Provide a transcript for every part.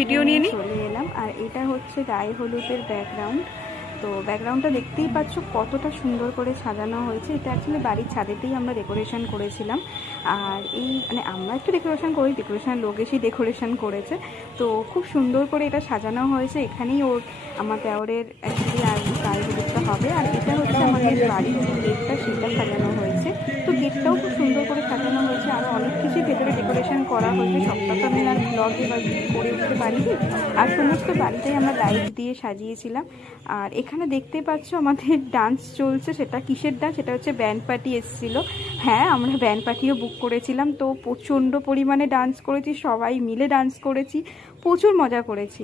Video নিয়ে চলে এলাম। আর এটা হচ্ছে গায়ে হলুদের ব্যাকগ্রাউন্ড। তো ব্যাকগ্রাউন্ডটা দেখতেই পাচ্ছ কতটা সুন্দর করে সাজানো হয়েছে। এটা অ্যাকচুয়ালি বাড়ির ছাদেতেই আমরা ডেকোরেশন করেছিলাম। আর এই মানে আমরা একটু ডেকোরেশন করি, ডেকোরেশন লোক এসেই ডেকোরেশন করেছে। তো খুব সুন্দর করে এটা সাজানো হয়েছে। এখানেই ওর আমার দেওরের অ্যাকচুয়ালি আর গায়ে হলুদটা হবে। আর এটা হচ্ছে আমাদের বাড়ির যে গেটটা সেটা সাজানো হয়েছে। তো গেটটাও খুব সুন্দর করে সাজানো হয়েছে। আরও অনেক কিছুই ভেতরে ডেকোরেশন করা হয়েছে। সবটা তো আমি আর ব্লগে বা করে উঠতে পারিনি। আর সমস্ত বাড়িটাই আমরা লাইট দিয়ে সাজিয়েছিলাম। আর এখানে দেখতে পাচ্ছ আমাদের ডান্স চলছে। সেটা কিসের ডান্স? সেটা হচ্ছে ব্যান্ড পার্টি এসেছিল। হ্যাঁ, আমরা ব্যান্ড পার্টিও বুক করেছিলাম। তো প্রচণ্ড পরিমাণে ডান্স করেছি, সবাই মিলে ডান্স করেছি, প্রচুর মজা করেছি।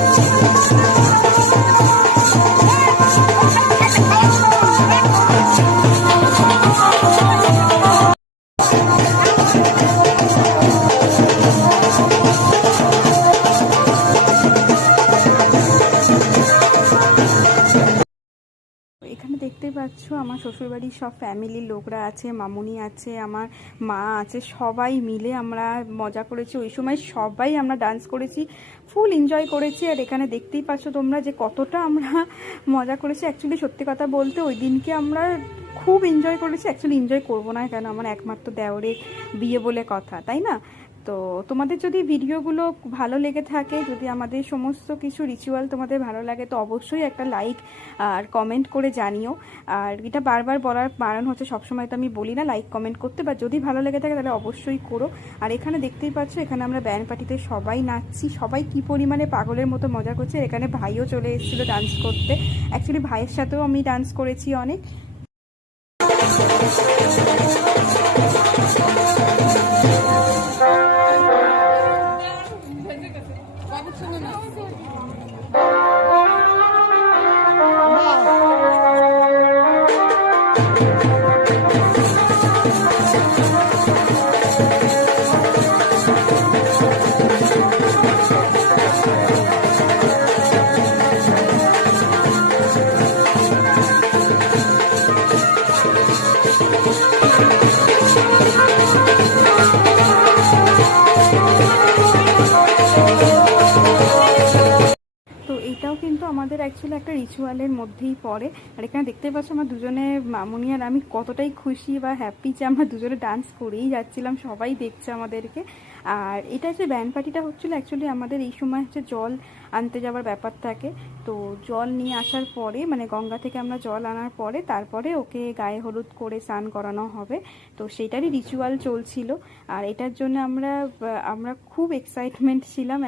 এখানে দেখতে পাচ্ছ আমার শ্বশুরবাড়ির সব ফ্যামিলির লোকরা আছে, মামুনি আছে, আমার মা আছে, সবাই মিলে আমরা মজা করেছি। ওই সময় সবাই আমরা ডান্স করেছি, ফুল এনজয় করেছি। আর এখানে দেখতেই পাচ্ছ তোমরা যে কতটা আমরা মজা করেছি। অ্যাকচুয়ালি সত্যি কথা বলতে ওই দিনকে আমরা খুব এনজয় করেছি। অ্যাকচুয়ালি এনজয় করবো না কেন, আমার একমাত্র দেওরের বিয়ে বলে কথা, তাই না? তো তোমাদের যদি ভিডিওগুলো ভালো লেগে থাকে, যদি আমাদের সমস্ত কিছু রিচুয়াল তোমাদের ভালো লাগে, তো অবশ্যই একটা লাইক আর কমেন্ট করে জানিও। আর এটা বারবার বলার কারণ হচ্ছে সবসময় তো আমি বলি না লাইক কমেন্ট করতে, বা যদি ভালো লেগে থাকে তাহলে অবশ্যই করো। আর এখানে দেখতেই পাচ্ছ এখানে আমরা ব্যান্ড পার্টিতে সবাই নাচছি, সবাই কি পরিমাণে পাগলের মতো মজা করছে। এখানে ভাইও চলে এসেছিলো ডান্স করতে। অ্যাকচুয়ালি ভাইয়ের সাথেও আমি ডান্স করেছি অনেক। এটাও কিন্তু আমাদের অ্যাকচুয়ালি একটা রিচুয়ালের মধ্যেই পড়ে। আর এখানে দেখতে পাচ্ছ আমার দুজনে মামুনি আর আমি কতটাই খুশি বা হ্যাপি যে আমরা দুজনে ডান্স করেই যাচ্ছিলাম, সবাই দেখছে আমাদেরকে। আর এটা যে ব্যান্ড পার্টিটা হচ্ছিলো অ্যাকচুয়ালি আমাদের এই সময় হচ্ছে জল আনতে যাওয়ার ব্যাপার থাকে। তো জল নিয়ে আসার পরে মানে গঙ্গা থেকে আমরা জল আনার পরে তারপরে ওকে গায়ে হলুদ করে স্নান করানো হবে। তো সেইটারই রিচুয়াল চলছিল। আর এটার জন্য আমরা খুব এক্সাইটমেন্ট ছিলাম।